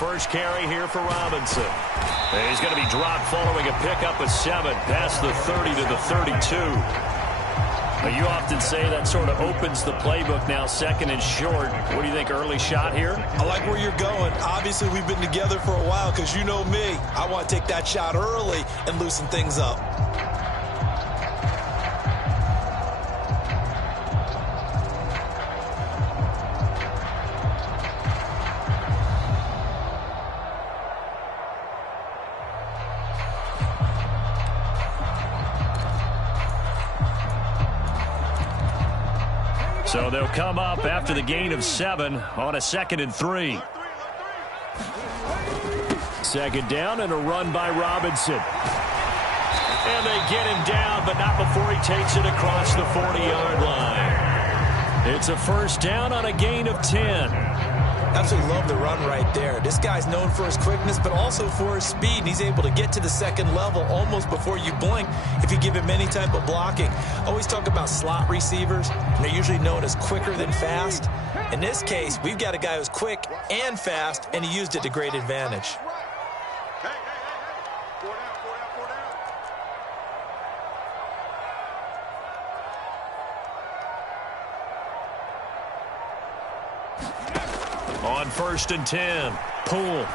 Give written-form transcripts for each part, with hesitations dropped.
first carry here for Robinson. And he's going to be dropped following a pickup of 7 past the 30 to the 32. But you often say that sort of opens the playbook now, second and short. What do you think, early shot here? I like where you're going. Obviously, we've been together for a while because you know me. I want to take that shot early and loosen things up. So they'll come up after the gain of 7 on a 2nd and 3. Second down and a run by Robinson. And they get him down, but not before he takes it across the 40-yard line. It's a first down on a gain of 10. Absolutely love the run right there. This guy's known for his quickness, but also for his speed. And he's able to get to the second level almost before you blink if you give him any type of blocking. Always talk about slot receivers, and they're usually known as quicker than fast. In this case, we've got a guy who's quick and fast, and he used it to great advantage. On 1st and 10, Poole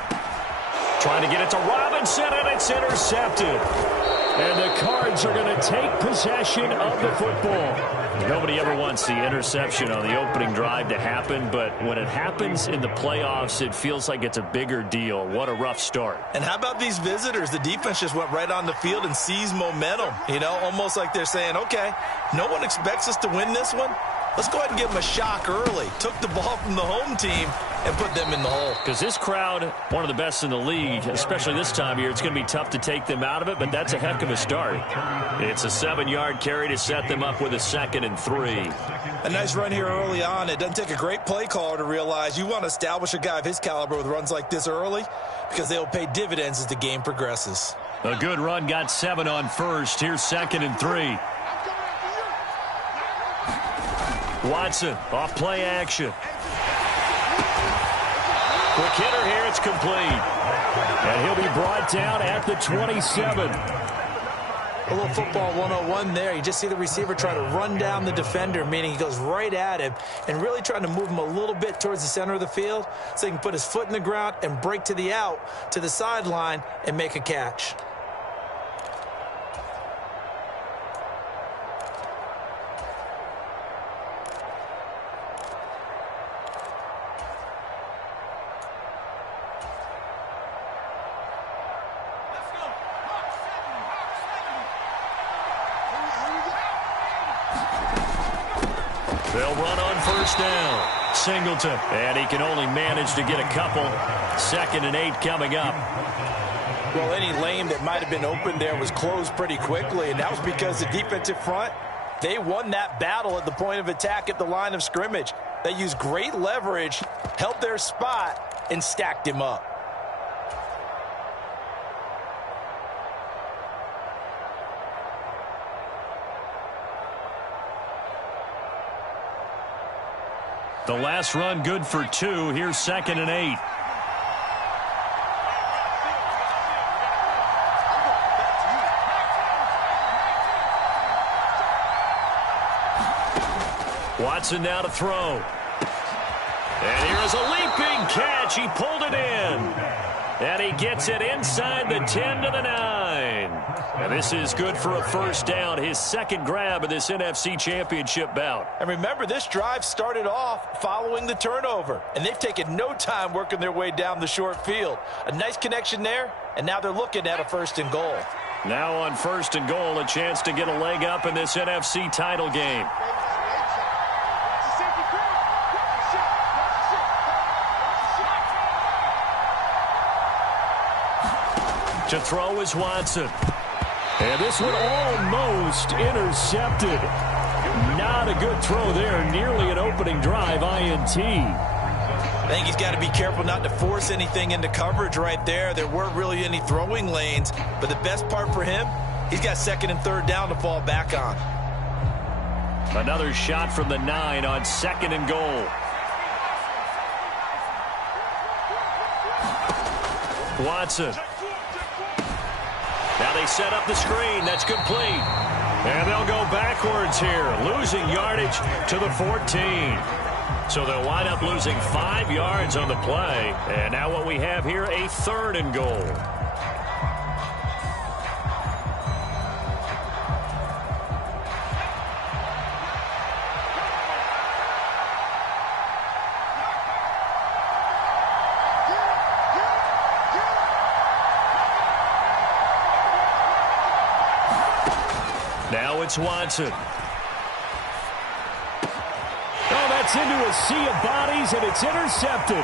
trying to get it to Robinson, and it's intercepted. And the Cards are going to take possession of the football. Nobody ever wants the interception on the opening drive to happen, but when it happens in the playoffs, it feels like it's a bigger deal. What a rough start. And how about these visitors? The defense just went right on the field and seized momentum. You know, almost like they're saying, okay, no one expects us to win this one. Let's go ahead and give them a shock early. Took the ball from the home team and put them in the hole. Because this crowd, one of the best in the league, especially this time of year, it's going to be tough to take them out of it, but that's a heck of a start. It's a 7-yard carry to set them up with a 2nd and 3. A nice run here early on. It doesn't take a great play caller to realize you want to establish a guy of his caliber with runs like this early because they'll pay dividends as the game progresses. A good run got 7 on 1st. Here's 2nd and 3. Watson off play action. Quick hitter here, it's complete. And he'll be brought down at the 27. A little football 101 there. You just see the receiver try to run down the defender, meaning he goes right at him and really trying to move him a little bit towards the center of the field so he can put his foot in the ground and break to the out, to the sideline, and make a catch. They'll run on 1st down. Singleton. And he can only manage to get a couple. 2nd and 8 coming up. Well, any lane that might have been open there was closed pretty quickly, and that was because the defensive front, they won that battle at the point of attack at the line of scrimmage. They used great leverage, held their spot, and stacked him up. The last run good for 2. Here's 2nd and 8. Watson now to throw. And here is a leaping catch. He pulled it in. And he gets it inside the 10 to the 9. And this is good for a first down. His 2nd grab of this NFC Championship bout. And remember, this drive started off following the turnover. And they've taken no time working their way down the short field. A nice connection there. And now they're looking at a 1st and goal. Now on 1st and goal, a chance to get a leg up in this NFC title game. To throw is Watson. And this one almost intercepted. Not a good throw there. Nearly an opening drive INT. I think he's got to be careful not to force anything into coverage right there. There weren't really any throwing lanes. But the best part for him, he's got 2nd and 3rd down to fall back on. Another shot from the 9 on 2nd and goal. Watson. Now they set up the screen. That's complete. And they'll go backwards here, losing yardage to the 14. So they'll wind up losing 5 yards on the play. And now what we have here, a 3rd and goal. Now it's Watson. Oh, that's into a sea of bodies, and it's intercepted.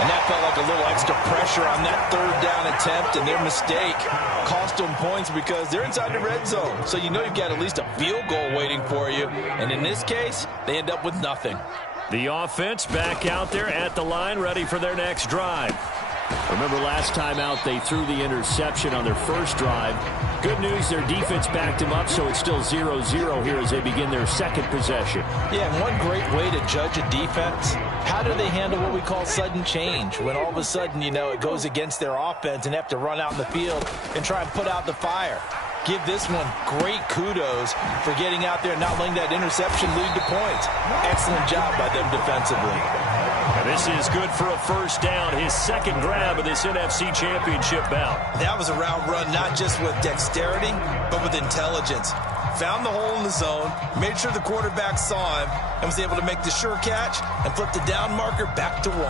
And that felt like a little extra pressure on that 3rd down attempt, and their mistake cost them points because they're inside the red zone. So you know you've got at least a field goal waiting for you. And in this case, they end up with nothing. The offense back out there at the line, ready for their next drive. Remember last time out, they threw the interception on their first drive. Good news, their defense backed them up, so it's still 0-0 here as they begin their second possession. Yeah, and one great way to judge a defense, how do they handle what we call sudden change? When all of a sudden, you know, it goes against their offense and they have to run out in the field and try and put out the fire. Give this one great kudos for getting out there and not letting that interception lead to points. Excellent job by them defensively. And this is good for a first down, his second grab of this NFC Championship bout. That was a route run not just with dexterity, but with intelligence. Found the hole in the zone, made sure the quarterback saw him, and was able to make the sure catch and flip the down marker back to 1.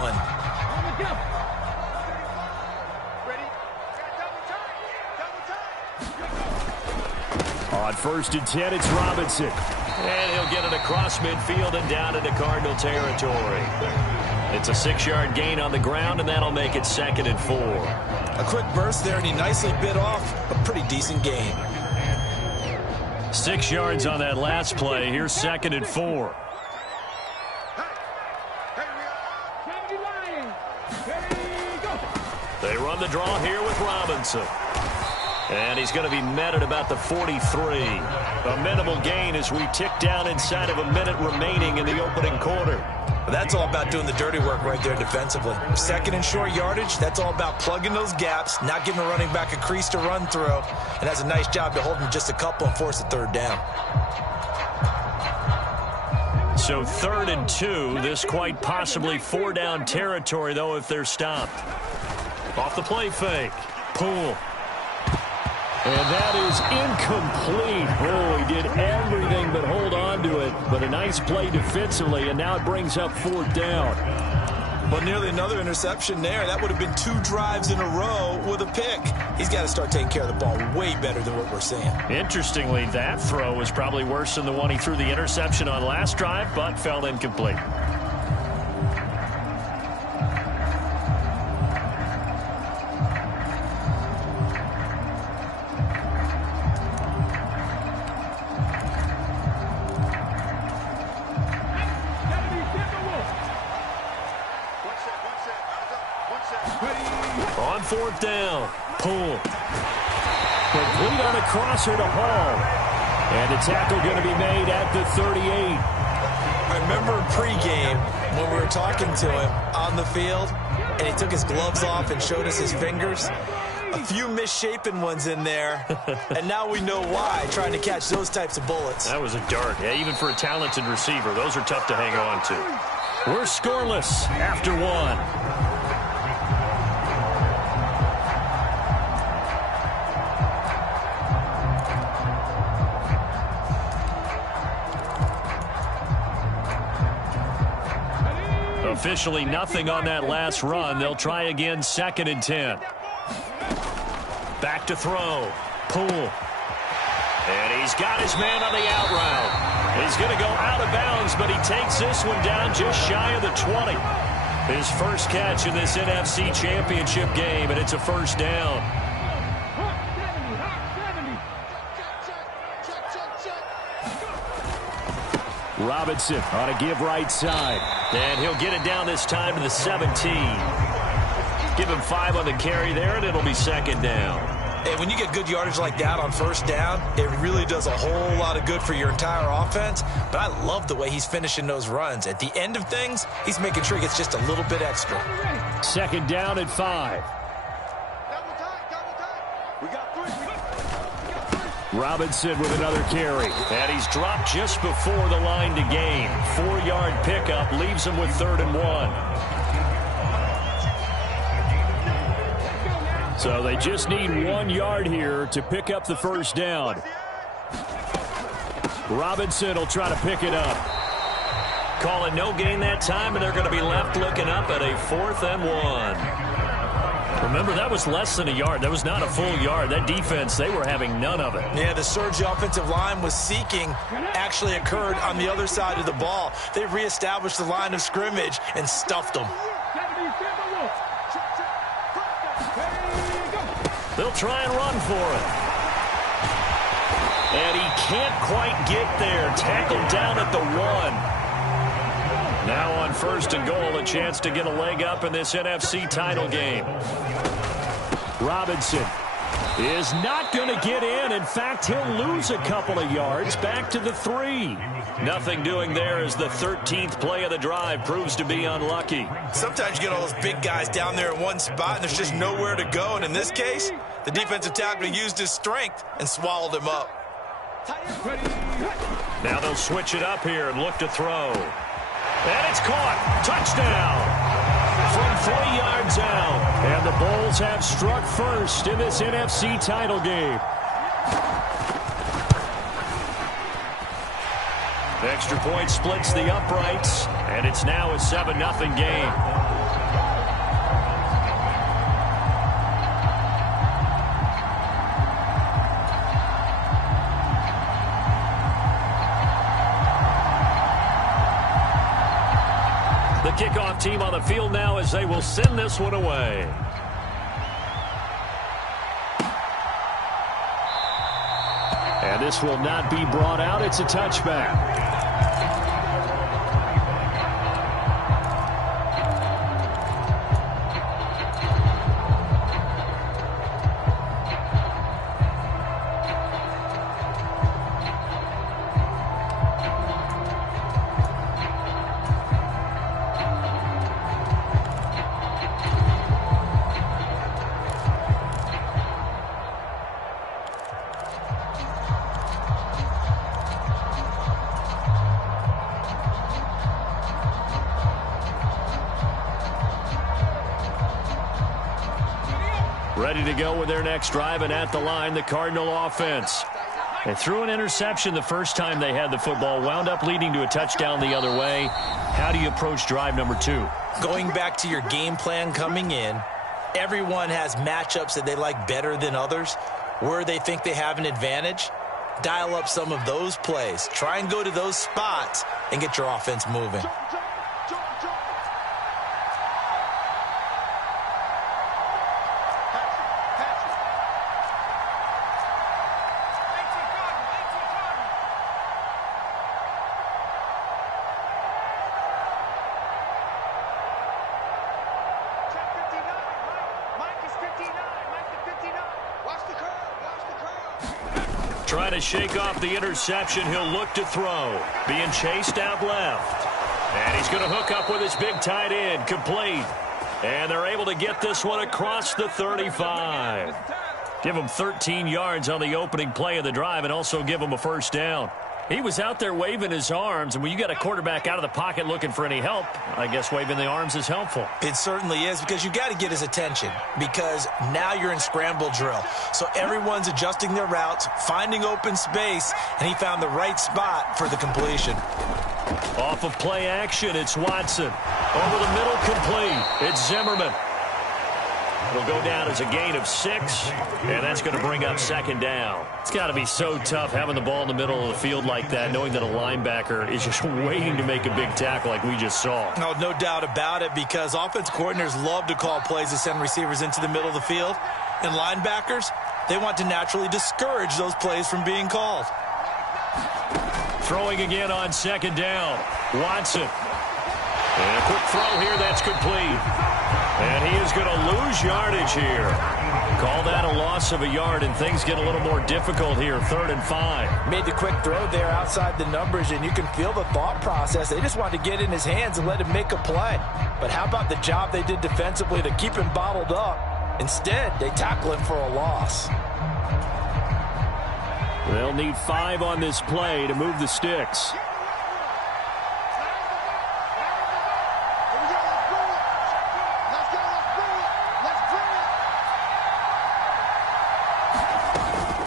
On 1st and 10, it's Robinson. And he'll get it across midfield and down into Cardinal territory. It's a 6-yard gain on the ground, and that'll make it 2nd and 4. A quick burst there, and he nicely bit off a pretty decent gain. 6 yards on that last play. Here's 2nd and 4. They run the draw here with Robinson. And he's going to be met at about the 43. A minimal gain as we tick down inside of a minute remaining in the opening quarter. That's all about doing the dirty work right there defensively. 2nd and short yardage, that's all about plugging those gaps, not giving a running back a crease to run through, and has a nice job to hold him just a couple and force a 3rd down. So 3rd and 2, this quite possibly 4-down territory, though, if they're stopped. Off the play fake. Poole. And that is incomplete. Oh, he did everything but hold on to it. But a nice play defensively, and now it brings up 4th down. But nearly another interception there. That would have been 2 drives in a row with a pick. He's got to start taking care of the ball way better than what we're seeing. Interestingly, that throw was probably worse than the one he threw the interception on last drive, but fell incomplete. On 4th down, Poole. Complete on a crosser to Hall. And the tackle going to be made at the 38. I remember pregame when we were talking to him on the field, and he took his gloves off and showed us his fingers. A few misshapen ones in there, and now we know why, trying to catch those types of bullets. That was a dart. Yeah, even for a talented receiver, those are tough to hang on to. We're scoreless after 1. Officially nothing on that last run. They'll try again, 2nd and 10. Back to throw. Poole. And he's got his man on the out route. He's going to go out of bounds, but he takes this one down just shy of the 20. His first catch in this NFC Championship game, and it's a 1st down. Robinson on a give right side. And he'll get it down this time to the 17. Give him 5 on the carry there, and it'll be 2nd down. And when you get good yardage like that on first down, it really does a whole lot of good for your entire offense. But I love the way he's finishing those runs. At the end of things, he's making sure he gets just a little bit extra. Second down at 5. Robinson with another carry. And he's dropped just before the line to gain. 4-yard pickup leaves him with 3rd and 1. So they just need 1 yard here to pick up the first down. Robinson will try to pick it up. Calling no gain that time, and they're going to be left looking up at a 4th and 1. Remember, that was less than a yard. That was not a full yard. That defense, they were having none of it. Yeah, the surge the offensive line was seeking actually occurred on the other side of the ball. They reestablished the line of scrimmage and stuffed them. They'll try and run for it. And he can't quite get there. Tackled down at the 1. Now on 1st and goal, a chance to get a leg up in this NFC title game. Robinson is not going to get in. In fact, he'll lose a couple of yards back to the 3. Nothing doing there as the 13th play of the drive proves to be unlucky. Sometimes you get all those big guys down there in one spot, and there's just nowhere to go. And in this case, the defensive tackle used his strength and swallowed him up. Now they'll switch it up here and look to throw. And it's caught. Touchdown. From 3 yards out. And the Bulls have struck first in this NFC title game. Extra point splits the uprights, and it's now a 7-0 game. The kickoff team on the field now as they will send this one away. And this will not be brought out. It's a touchback. Ready to go with their next drive, and at the line, the Cardinal offense. They threw an interception the first time they had the football, wound up leading to a touchdown the other way. How do you approach drive number 2? Going back to your game plan coming in, everyone has matchups that they like better than others. Where they think they have an advantage, dial up some of those plays. Try and go to those spots and get your offense moving. Trying to shake off the interception. He'll look to throw. Being chased out left. And he's going to hook up with his big tight end. Complete. And they're able to get this one across the 35. Give him 13 yards on the opening play of the drive and also give him a first down. He was out there waving his arms, and when you got a quarterback out of the pocket looking for any help, I guess waving the arms is helpful. It certainly is, because you got to get his attention, because now you're in scramble drill. So everyone's adjusting their routes, finding open space, and he found the right spot for the completion. Off of play action, it's Watson. Over the middle, complete. It's Zimmerman. It'll go down as a gain of 6, and that's going to bring up second down. It's got to be so tough having the ball in the middle of the field like that, knowing that a linebacker is just waiting to make a big tackle like we just saw. No doubt about it, because offense coordinators love to call plays to send receivers into the middle of the field. And linebackers, they want to naturally discourage those plays from being called. Throwing again on second down. Watson. And a quick throw here, that's complete. And he is going to lose yardage here. Call that a loss of a yard, and things get a little more difficult here, 3rd and 5. Made the quick throw there outside the numbers, and you can feel the thought process. They just wanted to get in his hands and let him make a play. But how about the job they did defensively to keep him bottled up? Instead, they tackle him for a loss. They'll need 5 on this play to move the sticks.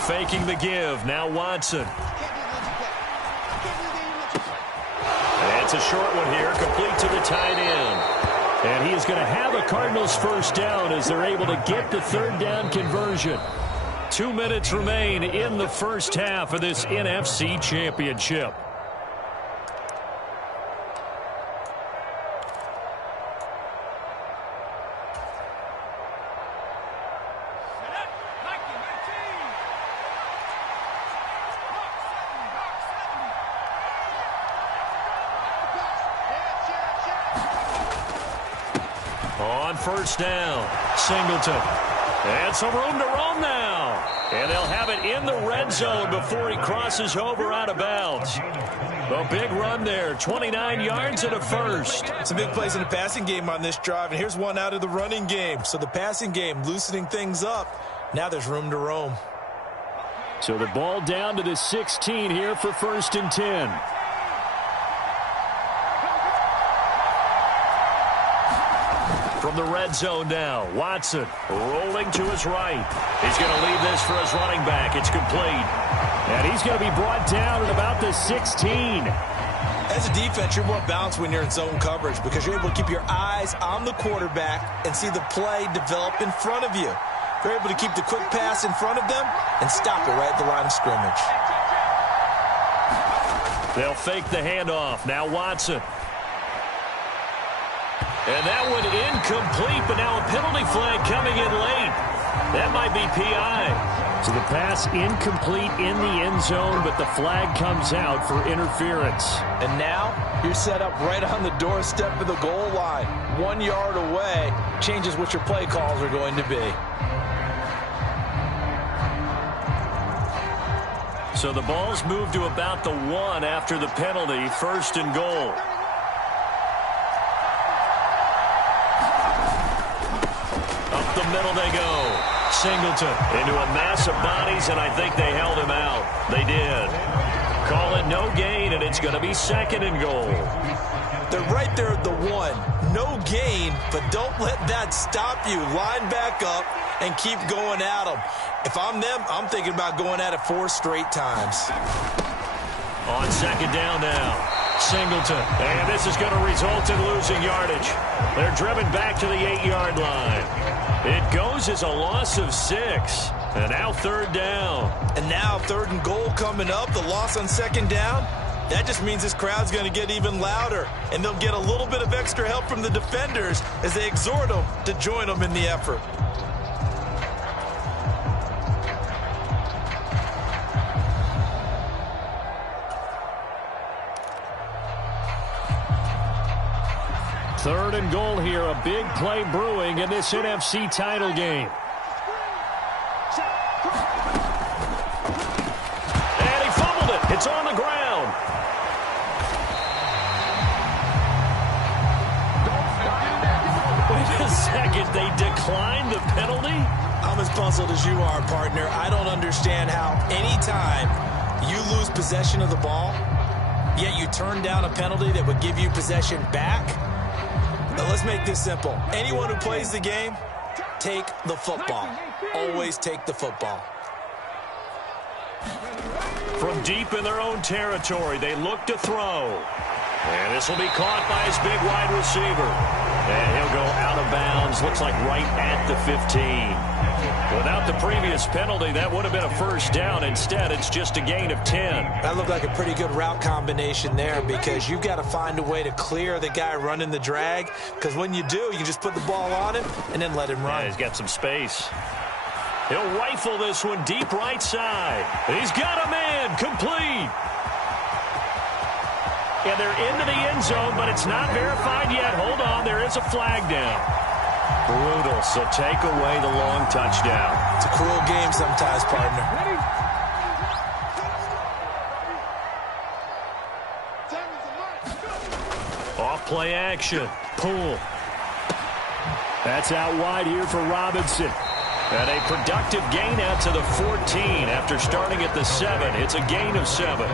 Faking the give. Now Watson. And it's a short one here, complete to the tight end. And he is going to have a Cardinals first down as they're able to get the 3rd down conversion. 2 minutes remain in the first half of this NFC Championship. On first down, Singleton. And some room to roam now. And they'll have it in the red zone before he crosses over out of bounds. A big run there, 29 yards and a first. Some big plays in the passing game on this drive, and here's one out of the running game. So the passing game loosening things up. Now there's room to roam. So the ball down to the 16 here for 1st and 10. From the red zone now, Watson rolling to his right. He's going to leave this for his running back. It's complete. And he's going to be brought down at about the 16. As a defense, you're more balanced when you're in zone coverage because you're able to keep your eyes on the quarterback and see the play develop in front of you. You're able to keep the quick pass in front of them and stop it right at the line of scrimmage. They'll fake the handoff. Now Watson. And that one incomplete, but now a penalty flag coming in late. That might be PI. So the pass incomplete in the end zone, but the flag comes out for interference. And now you're set up right on the doorstep of the goal line. 1 yard away changes what your play calls are going to be. So the ball's moved to about the 1 after the penalty, 1st and goal. The middle they go. Singleton into a mass of bodies, and I think they held him out. They did. Call it no gain, and it's going to be 2nd and goal. They're right there at the 1. No gain, but don't let that stop you. Line back up and keep going at them. If I'm them, I'm thinking about going at it 4 straight times. On 2nd down now. Singleton. And this is going to result in losing yardage. They're driven back to the 8-yard line. It goes as a loss of 6. And now 3rd down. And now 3rd and goal coming up. The loss on 2nd down. That just means this crowd's going to get even louder. And they'll get a little bit of extra help from the defenders as they exhort them to join them in the effort. Third and goal here, a big play brewing in this NFC title game. And he fumbled it. It's on the ground. Wait a second, they declined the penalty? I'm as puzzled as you are, partner. I don't understand how anytime you lose possession of the ball, yet you turn down a penalty that would give you possession back. Now let's make this simple. Anyone who plays the game, take the football. Always take the football. From deep in their own territory, they look to throw. And this will be caught by his big wide receiver. And he'll go out of bounds, looks like right at the 15. Without the previous penalty, that would have been a first down. Instead, it's just a gain of 10. That looked like a pretty good route combination there because you've got to find a way to clear the guy running the drag. Because when you do, you just put the ball on him and then let him run. Yeah, he's got some space. He'll rifle this one deep right side. He's got a man, complete. And they're into the end zone, but it's not verified yet. Hold on, there is a flag down. Brutal, so take away the long touchdown. It's a cruel game sometimes, partner. Off play action. Poole. That's out wide here for Robinson. And a productive gain out to the 14 after starting at the 7. It's a gain of 7.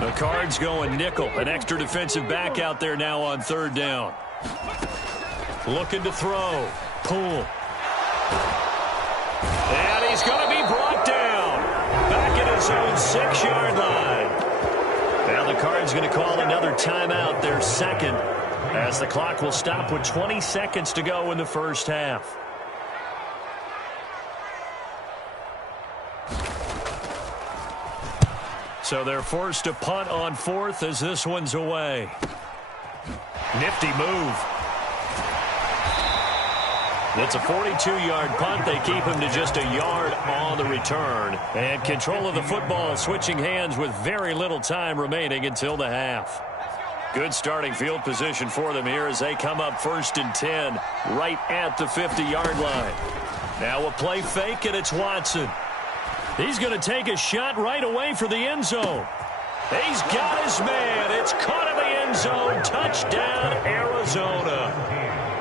The Cards going nickel. An extra defensive back out there now on 3rd down. Looking to throw. Poole. And he's going to be brought down. Back at his own 6-yard line. Now the Cards going to call another timeout, their 2nd, as the clock will stop with 20 seconds to go in the first half. So they're forced to punt on 4th as this one's away. Nifty move. It's a 42-yard punt. They keep him to just a yard on the return. And control of the football switching hands with very little time remaining until the half. Good starting field position for them here as they come up 1st and 10 right at the 50-yard line. Now a play fake, and it's Watson. He's going to take a shot right away for the end zone. He's got his man. It's caught in the end zone. Touchdown, Arizona.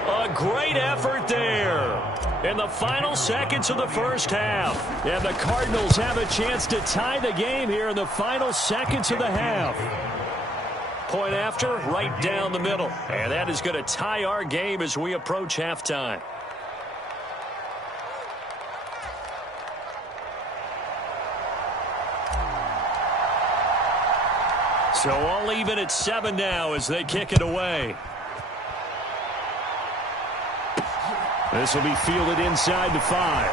A great effort there in the final seconds of the first half. And the Cardinals have a chance to tie the game here in the final seconds of the half. Point after, right down the middle. And that is going to tie our game as we approach halftime. So all even at 7 now as they kick it away. This will be fielded inside the 5.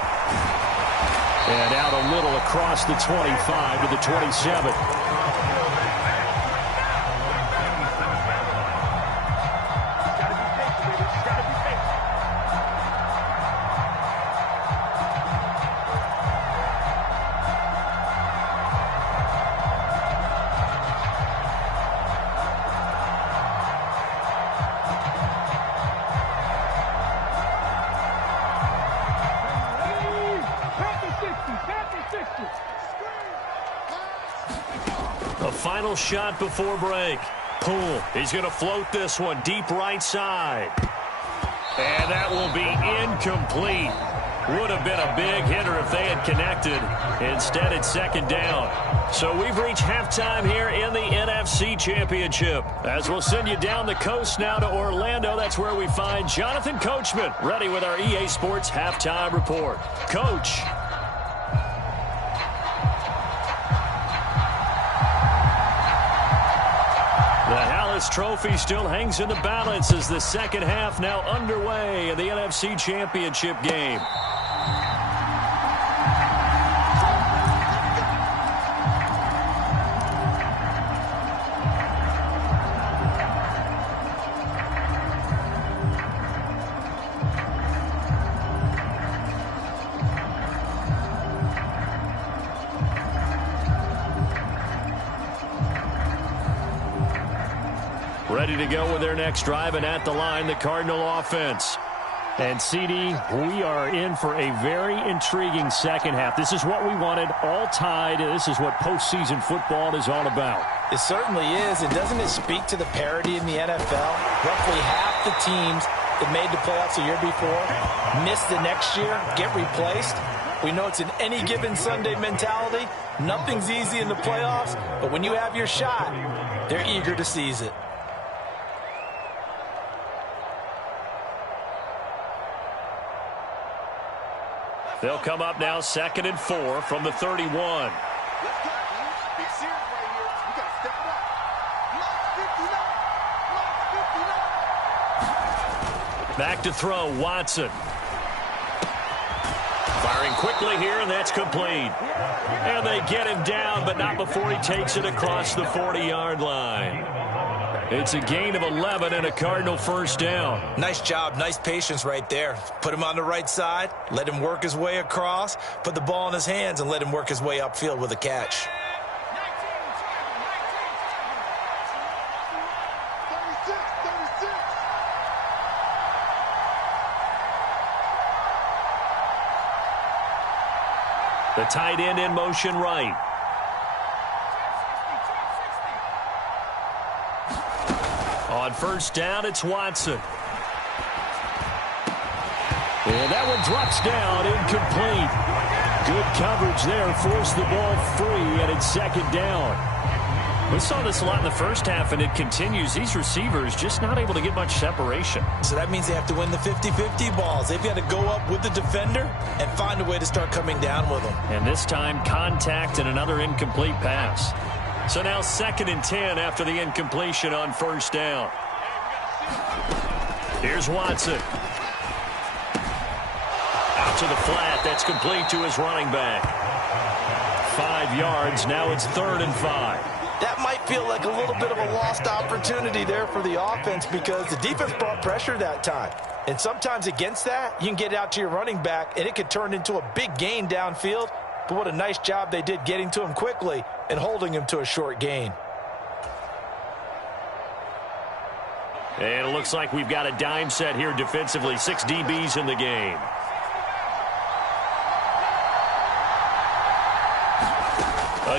And out a little across the 25 to the 27. Final shot before break. Poole, he's going to float this one deep right side. And that will be incomplete. Would have been a big hitter if they had connected. Instead, it's 2nd down. So we've reached halftime here in the NFC Championship. As we'll send you down the coast now to Orlando, that's where we find Jonathan Coachman, ready with our EA Sports Halftime Report. Coach. The Hallis Trophy still hangs in the balance as the second half now underway in the NFC Championship game. Ready to go with their next drive, and at the line, the Cardinal offense. And, CD, we are in for a very intriguing second half. This is what we wanted, all tied. This is what postseason football is all about. It certainly is. And doesn't it speak to the parity in the NFL? Roughly half the teams that made the playoffs the year before miss the next year, get replaced. We know it's an any given Sunday mentality. Nothing's easy in the playoffs, but when you have your shot, they're eager to seize it. They'll come up now 2nd and 4 from the 31. Back to throw, Watson. Firing quickly here, and that's complete. And they get him down, but not before he takes it across the 40-yard line. It's a gain of 11 and a Cardinal first down. Nice job, nice patience right there. Put him on the right side, let him work his way across, put the ball in his hands, and let him work his way upfield with a catch. The tight end in motion right. On first down, it's Watson. And that one drops down, incomplete. Good coverage there, forced the ball free, and it's second down. We saw this a lot in the first half, and it continues. These receivers just not able to get much separation. So that means they have to win the 50-50 balls. They've got to go up with the defender and find a way to start coming down with them. And this time, contact and another incomplete pass. So now 2nd and 10 after the incompletion on first down. Here's Watson. Out to the flat. That's complete to his running back. 5 yards. Now it's 3rd and 5. That might feel like a little bit of a lost opportunity there for the offense because the defense brought pressure that time. And sometimes against that, you can get out to your running back, and it could turn into a big gain downfield. But what a nice job they did getting to him quickly and holding him to a short gain. And it looks like we've got a dime set here defensively. 6 DBs in the game.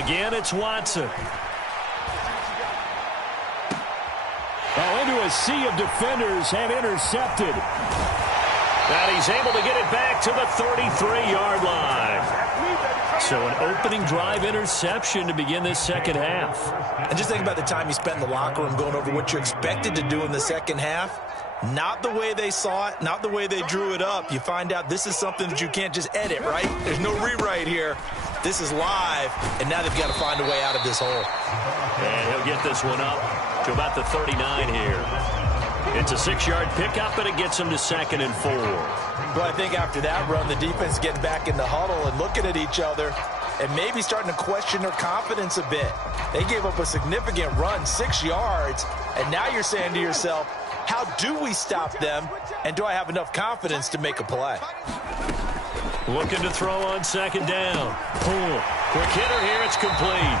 Again, it's Watson. Into a sea of defenders and intercepted. And he's able to get it back to the 33-yard line. So an opening drive interception to begin this second half. And just think about the time you spent in the locker room going over what you expected to do in the second half. Not the way they saw it, not the way they drew it up. You find out this is something that you can't just edit, right? There's no rewrite here. This is live, and now they've got to find a way out of this hole. And he'll get this one up to about the 39 here. It's a 6-yard pickup, and it gets him to 2nd and 4. Well, I think after that run, the defense getting back in the huddle and looking at each other and maybe starting to question their confidence a bit. They gave up a significant run, 6 yards, and now you're saying to yourself, how do we stop them, and do I have enough confidence to make a play? Looking to throw on 2nd down. Pull. Quick hitter here. It's complete.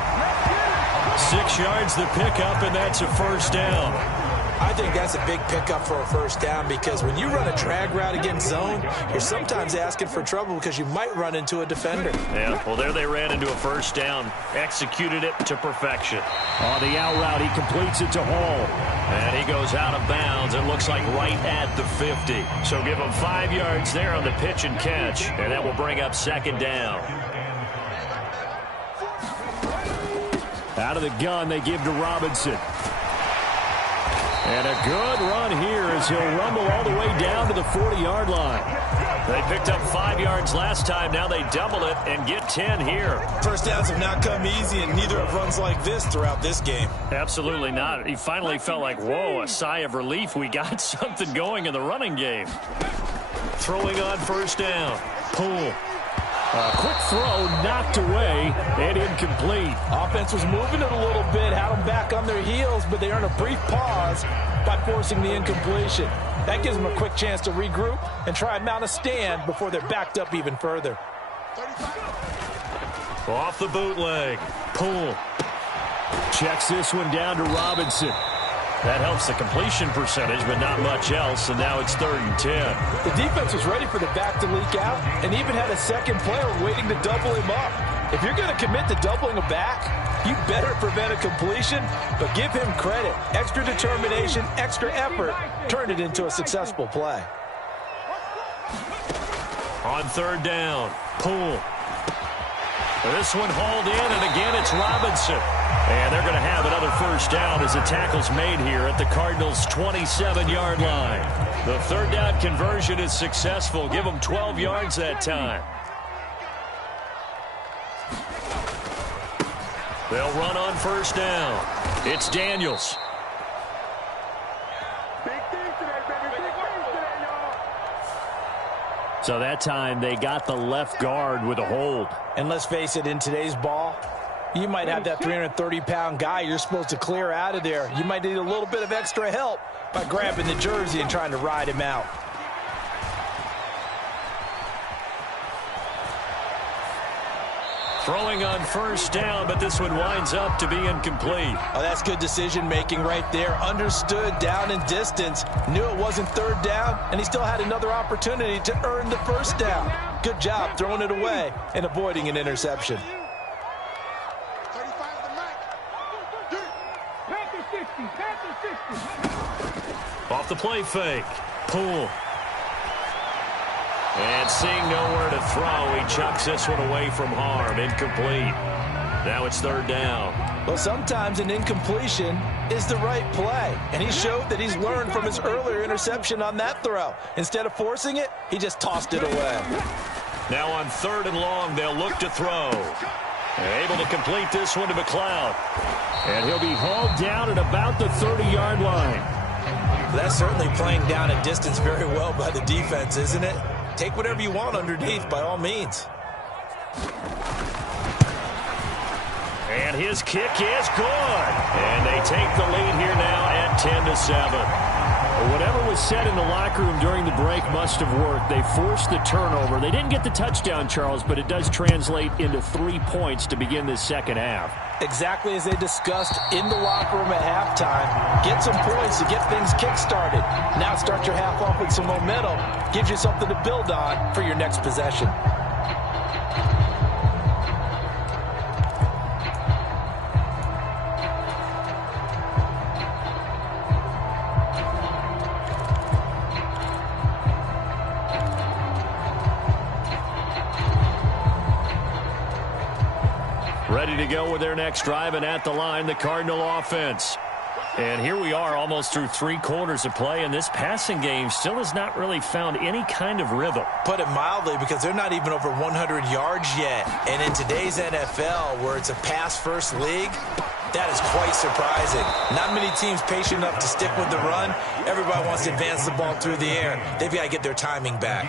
6 yards the pickup, and that's a first down. I think that's a big pickup for a first down because when you run a drag route against zone, you're sometimes asking for trouble because you might run into a defender. Yeah, well, there they ran into a first down. Executed it to perfection. On the out route, he completes it to Hall. And he goes out of bounds. It looks like right at the 50. So give him 5 yards there on the pitch and catch. And that will bring up 2nd down. Out of the gun, they give to Robinson. And a good run here as he'll rumble all the way down to the 40-yard line. They picked up 5 yards last time. Now they double it and get 10 here. First downs have not come easy, and neither have runs like this throughout this game. Absolutely not. He finally felt like, whoa, a sigh of relief. We got something going in the running game. Throwing on first down. Pull. A quick throw knocked away and incomplete. Offense was moving it a little bit, had them back on their heels, but they earned a brief pause by forcing the incompletion. That gives them a quick chance to regroup and try and mount a stand before they're backed up even further. Off the bootleg. Pull. Checks this one down to Robinson. That helps the completion percentage, but not much else, and now it's 3rd and 10. The defense was ready for the back to leak out and even had a second player waiting to double him up. If you're going to commit to doubling a back, you better prevent a completion, but give him credit. Extra determination, extra effort, turned it into a successful play. On 3rd down, Pull. This one hauled in, and again it's Robinson. And they're going to have another first down as the tackle's made here at the Cardinals' 27-yard line. The 3rd down conversion is successful. Give them 12 yards that time. They'll run on first down. It's Daniels. So that time they got the left guard with a hold. And let's face it, in today's ball, you might have that 330-pound guy you're supposed to clear out of there. You might need a little bit of extra help by grabbing the jersey and trying to ride him out. Throwing on first down, but this one winds up to be incomplete. Oh, that's good decision-making right there. Understood down and distance. Knew it wasn't 3rd down, and he still had another opportunity to earn the first down. Good job throwing it away and avoiding an interception. Off the play fake. Poole. And seeing nowhere to throw, he chucks this one away from harm. Incomplete. Now it's third down. Well, sometimes an incompletion is the right play. And he showed that he's learned from his earlier interception on that throw. Instead of forcing it, he just tossed it away. Now on third and long, they'll look to throw. They're able to complete this one to McLeod. And he'll be hauled down at about the 30-yard line. That's certainly playing down a distance very well by the defense, isn't it? Take whatever you want underneath, by all means. And his kick is good. And they take the lead here now at 10-7. Whatever was said in the locker room during the break must have worked. They forced the turnover. They didn't get the touchdown, Charles, but it does translate into 3 points to begin this second half. Exactly as they discussed in the locker room at halftime. Get some points to get things kick-started. Now start your half off with some momentum. Gives you something to build on for your next possession. Ready to go with their next drive, and at the line, the Cardinal offense. And here we are almost through 3 quarters of play, and this passing game still has not really found any kind of rhythm. Put it mildly, because they're not even over 100 yards yet. And in today's NFL, where it's a pass-first league, that is quite surprising. Not many teams patient enough to stick with the run. Everybody wants to advance the ball through the air. They've got to get their timing back.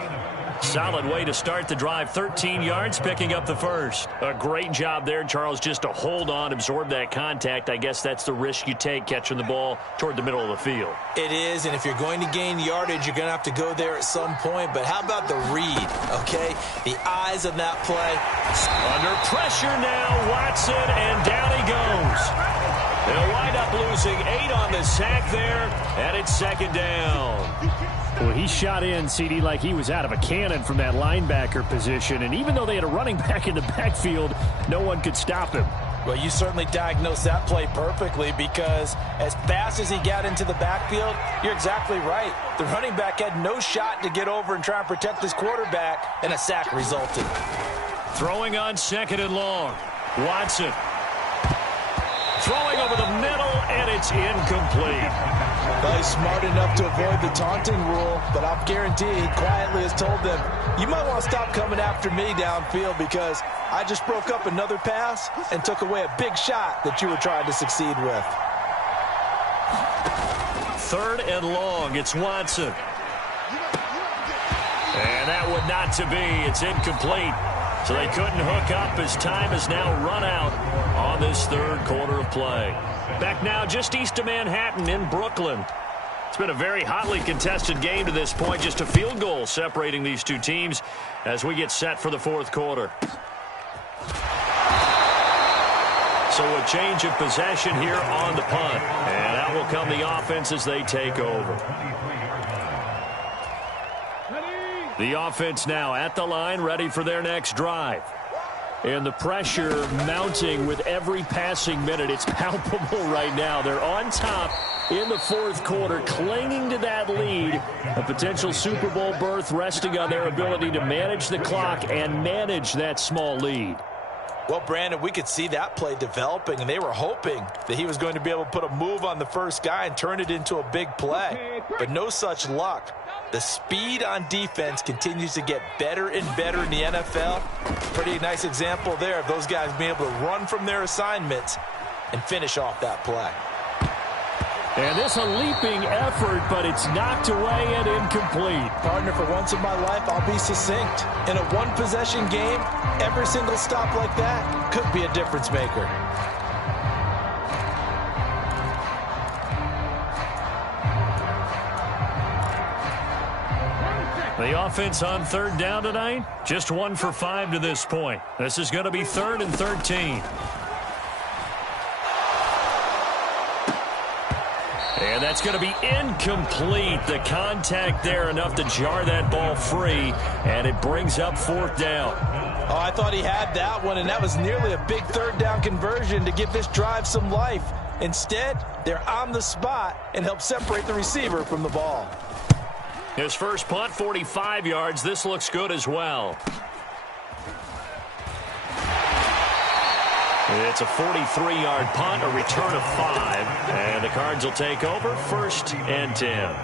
Solid way to start the drive. 13 yards, picking up the first. A great job there, Charles, just to hold on, absorb that contact. I guess that's the risk you take catching the ball toward the middle of the field. It is, and if you're going to gain yardage, you're going to have to go there at some point. But how about the read, okay? The eyes of that play. Under pressure now, Watson, and down he goes. They'll wind up losing 8 on the sack there, and it's second down. Well, he shot in, CD, like he was out of a cannon from that linebacker position. And even though they had a running back in the backfield, no one could stop him. Well, you certainly diagnosed that play perfectly, because as fast as he got into the backfield, you're exactly right. The running back had no shot to get over and try and protect his quarterback, and a sack resulted. Throwing on second and long. Watson. Throwing over the middle, and it's incomplete. Well, he's smart enough to avoid the taunting rule, but I'm guaranteed he quietly has told them, you might want to stop coming after me downfield, because I just broke up another pass and took away a big shot that you were trying to succeed with. Third and long. It's Watson. And that would not to be. It's incomplete. So they couldn't hook up as time has now run out on this third quarter of play. Back now just east of Manhattan in Brooklyn. It's been a very hotly contested game to this point. Just a field goal separating these two teams as we get set for the fourth quarter. So a change of possession here on the punt. And out will come the offense as they take over. The offense now at the line, ready for their next drive. And the pressure mounting with every passing minute. It's palpable right now. They're on top in the fourth quarter, clinging to that lead. A potential Super Bowl berth resting on their ability to manage the clock and manage that small lead. Well, Brandon, we could see that play developing, and they were hoping that he was going to be able to put a move on the first guy and turn it into a big play. But no such luck. The speed on defense continues to get better and better in the NFL. Pretty nice example there of those guys being able to run from their assignments and finish off that play. And this a leaping effort, but it's knocked away and incomplete. Partner, for once in my life, I'll be succinct. In a one-possession game, every single stop like that could be a difference maker. The offense on third down tonight, just 1 for 5 to this point. This is going to be 3rd and 13. And that's going to be incomplete. The contact there enough to jar that ball free, and it brings up fourth down. Oh, I thought he had that one, and that was nearly a big third down conversion to give this drive some life. Instead, they're on the spot and help separate the receiver from the ball. His first punt, 45 yards. This looks good as well. It's a 43-yard punt, a return of 5, and the Cards will take over, 1st and 10.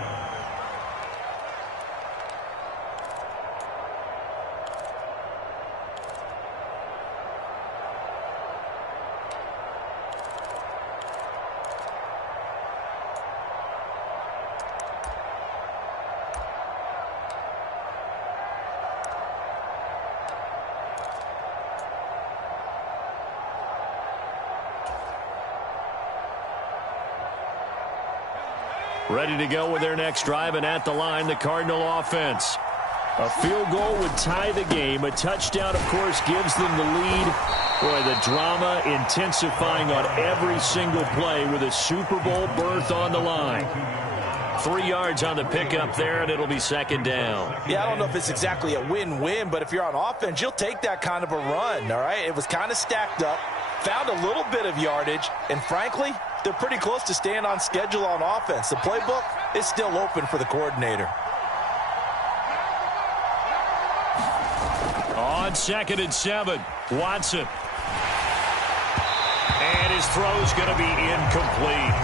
Ready to go with their next drive, and at the line, the Cardinal offense. A field goal would tie the game. A touchdown, of course, gives them the lead. Boy, the drama intensifying on every single play with a Super Bowl berth on the line. 3 yards on the pickup there, and it'll be 2nd down. Yeah, I don't know if it's exactly a win-win, but if you're on offense, you'll take that kind of a run, all right? It was kind of stacked up, found a little bit of yardage, and frankly, they're pretty close to staying on schedule on offense. The playbook is still open for the coordinator. On 2nd and 7, Watson. And his throw's going to be incomplete.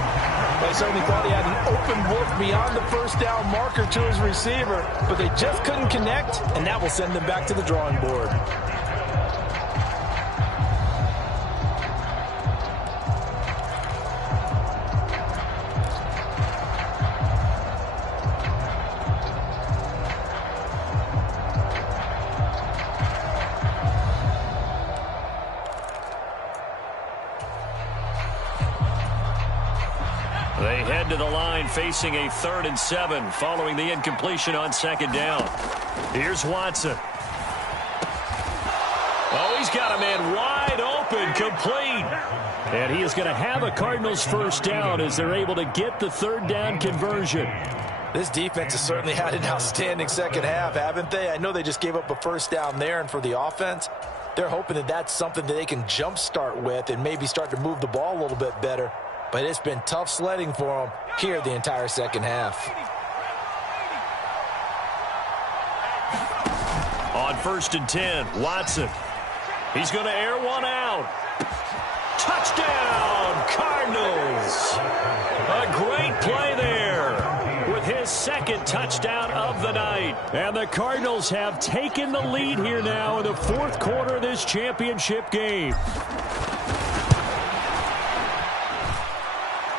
They certainly thought he had an open look beyond the first down marker to his receiver, but they just couldn't connect, and that will send them back to the drawing board. They head to the line facing a 3rd and 7 following the incompletion on 2nd down. Here's Watson. Oh, he's got a man wide open, complete. And he is going to have a Cardinals first down as they're able to get the 3rd down conversion. This defense has certainly had an outstanding second half, haven't they? I know they just gave up a first down there, and for the offense, they're hoping that that's something that they can jumpstart with and maybe start to move the ball a little bit better. But it's been tough sledding for them here the entire second half. On 1st and 10, Watson. He's going to air one out. Touchdown, Cardinals. A great play there with his 2nd touchdown of the night. And the Cardinals have taken the lead here now in the 4th quarter of this championship game.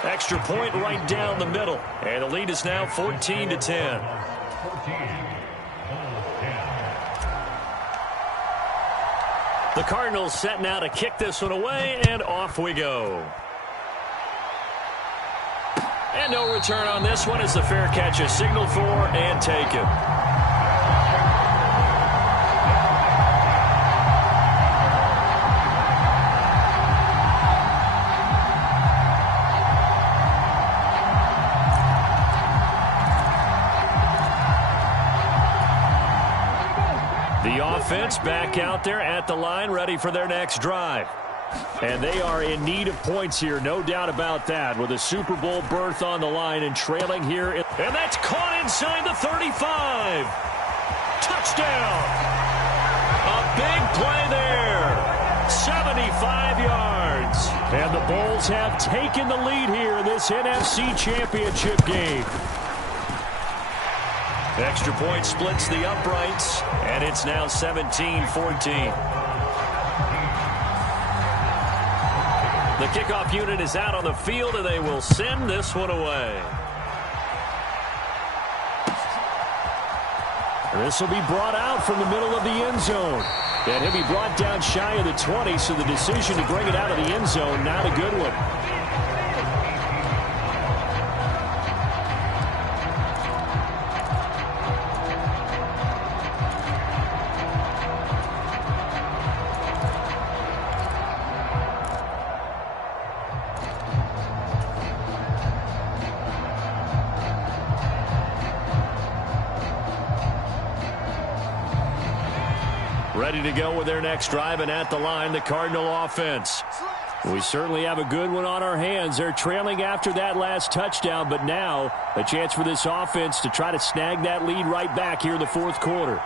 Extra point right down the middle. And the lead is now 14-10. The Cardinals set now to kick this one away, and off we go. And no return on this one as the fair catch is signaled for and taken. The offense back out there at the line, ready for their next drive. And they are in need of points here, no doubt about that, with a Super Bowl berth on the line and trailing here. And that's caught inside the 35. Touchdown. A big play there. 75 yards. And the Bulls have taken the lead here in this NFC Championship game. Extra point splits the uprights, and it's now 17-14. The kickoff unit is out on the field, and they will send this one away. This will be brought out from the middle of the end zone. And he'll be brought down shy of the 20, so the decision to bring it out of the end zone, not a good one. Ready to go with their next drive, and at the line, the Cardinal offense. We certainly have a good one on our hands. They're trailing after that last touchdown, but now a chance for this offense to try to snag that lead right back here in the fourth quarter.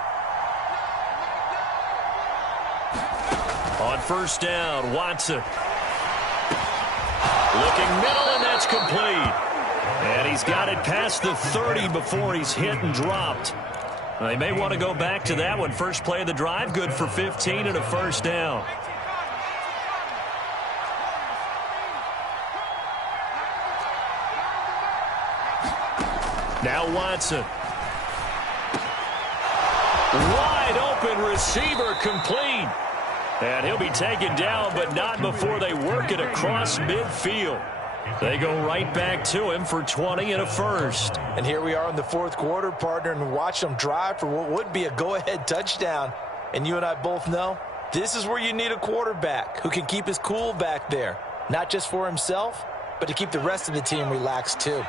On first down, Watson. Looking middle, and that's complete. And he's got it past the 30 before he's hit and dropped. They may want to go back to that one. First play of the drive, good for 15 and a first down. Now Watson. Wide open receiver, complete. And he'll be taken down, but not before they work it across midfield. They go right back to him for 20 and a first. And here we are in the fourth quarter, partner, and watch them drive for what would be a go-ahead touchdown. And you and I both know this is where you need a quarterback who can keep his cool back there, not just for himself, but to keep the rest of the team relaxed too.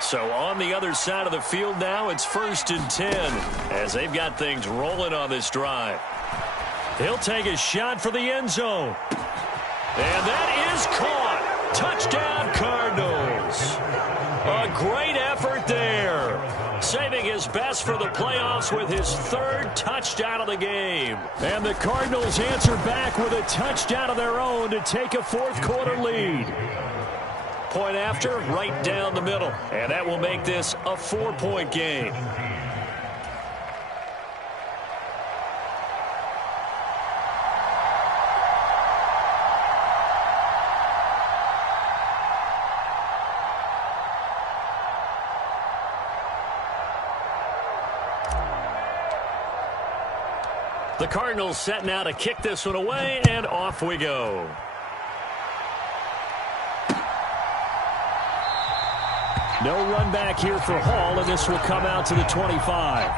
So on the other side of the field now, it's 1st and 10 as they've got things rolling on this drive. He'll take a shot for the end zone. And that is caught. Touchdown, Cardinals. A great effort there. Saving his best for the playoffs with his 3rd touchdown of the game. And the Cardinals answer back with a touchdown of their own to take a fourth quarter lead. Point after, right down the middle. And that will make this a 4-point game. The Cardinals set now to kick this one away, and off we go. No run back here for Hall, and this will come out to the 25.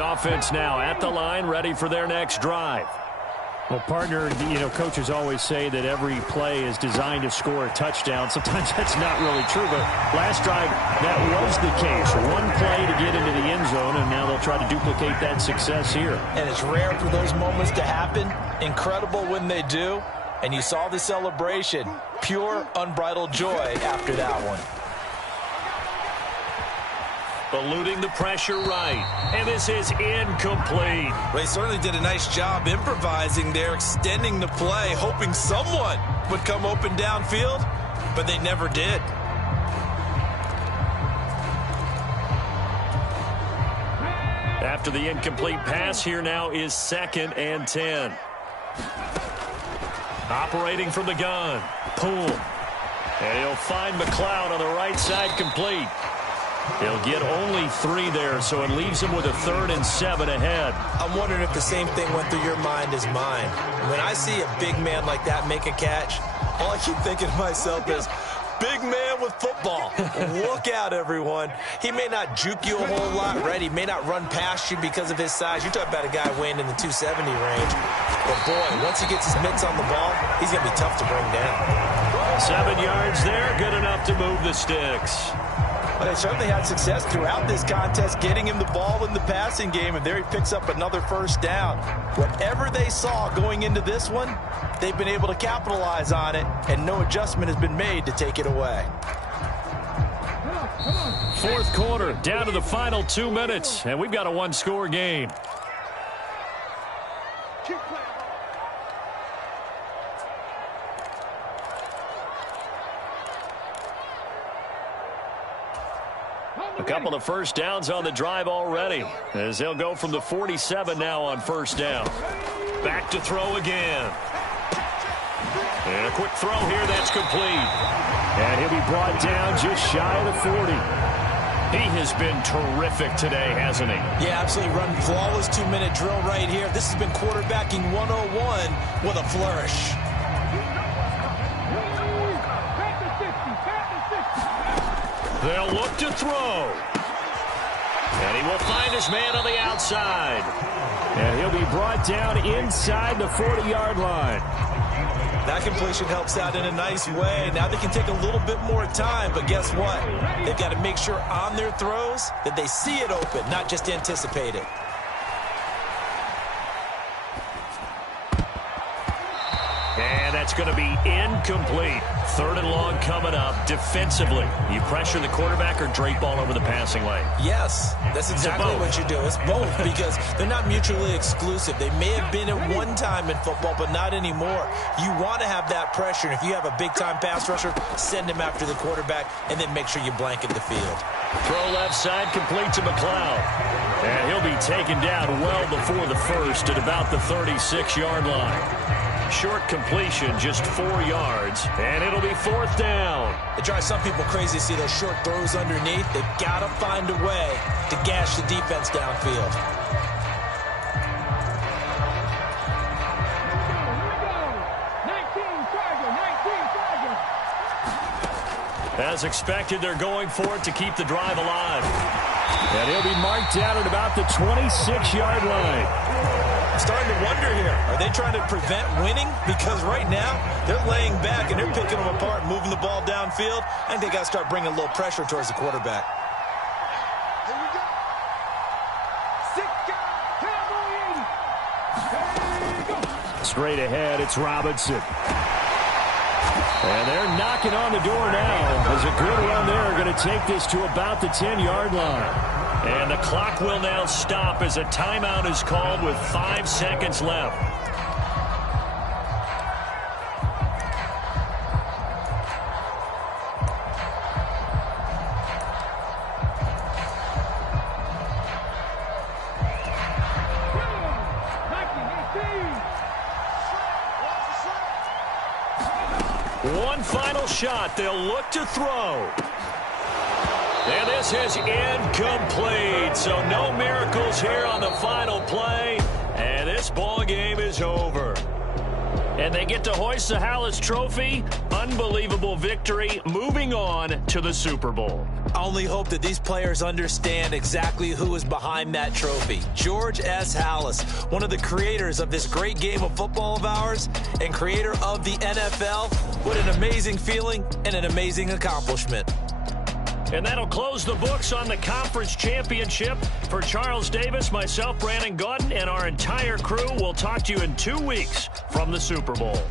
Offense now at the line, ready for their next drive. Well, partner, coaches always say that every play is designed to score a touchdown. Sometimes that's not really true, but last drive, that was the case. One play to get into the end zone, and now they'll try to duplicate that success here. And it's rare for those moments to happen. Incredible when they do. And you saw the celebration. Pure, unbridled joy after that one. Eluding the pressure right. And this is incomplete. Well, he certainly did a nice job improvising there, extending the play, hoping someone would come open downfield, but they never did. After the incomplete pass, here now is 2nd and 10. Operating from the gun. Poole. And he'll find McLeod on the right side, complete. He'll get only 3 there, so it leaves him with a 3rd and 7 ahead. I'm wondering if the same thing went through your mind as mine. When I see a big man like that make a catch, all I keep thinking to myself is, big man with football. Look out, everyone. He may not juke you a whole lot, right? He may not run past you because of his size. You're talking about a guy weighing in the 270 range. But, boy, once he gets his mitts on the ball, he's going to be tough to bring down. 7 yards there, good enough to move the sticks. But they certainly had success throughout this contest, getting him the ball in the passing game, and there he picks up another first down. Whatever they saw going into this one, they've been able to capitalize on it, and no adjustment has been made to take it away. Fourth quarter, down to the final 2 minutes, and we've got a 1-score game. A couple of first downs on the drive already, as they'll go from the 47 now on first down. Back to throw again. And a quick throw here, that's complete. And he'll be brought down just shy of the 40. He has been terrific today, hasn't he? Yeah, absolutely. Run flawless 2-minute drill right here. This has been quarterbacking 101 with a flourish. They'll look to throw. And he will find his man on the outside. And he'll be brought down inside the 40-yard line. That completion helps out in a nice way. Now they can take a little bit more time, but guess what? They've got to make sure on their throws that they see it open, not just anticipate it. And that's going to be incomplete. 3rd and long coming up defensively. You pressure the quarterback or drape ball over the passing lane? Yes, that's exactly what you do. It's both because they're not mutually exclusive. They may have been at one time in football, but not anymore. You want to have that pressure. And if you have a big-time pass rusher, send him after the quarterback and then make sure you blanket the field. Throw left side, complete to McLeod. And he'll be taken down well before the first at about the 36-yard line. Short completion, just 4 yards, and it'll be 4th down. It drives some people crazy to see those short throws underneath. They've got to find a way to gash the defense downfield. As expected, they're going for it to keep the drive alive. And he'll be marked down at about the 26-yard line. I'm starting to wonder here, are they trying to prevent winning? Because right now, they're laying back and they're picking them apart, moving the ball downfield. I think they got to start bringing a little pressure towards the quarterback. Straight ahead, it's Robinson. And they're knocking on the door now. There's a good run there. Going to take this to about the 10-yard line. And the clock will now stop as a timeout is called with 5 seconds left. One final shot. They'll look to throw. And this is incomplete. So no miracles here on the final play. And this ball game is over. And they get to hoist the Hallis Trophy. Unbelievable victory. Moving on to the Super Bowl. I only hope that these players understand exactly who is behind that trophy. George S. Hallis, one of the creators of this great game of football of ours and creator of the NFL. What an amazing feeling and an amazing accomplishment. And that'll close the books on the conference championship. For Charles Davis, myself, Brandon Gaudin, and our entire crew, we'll talk to you in 2 weeks from the Super Bowl.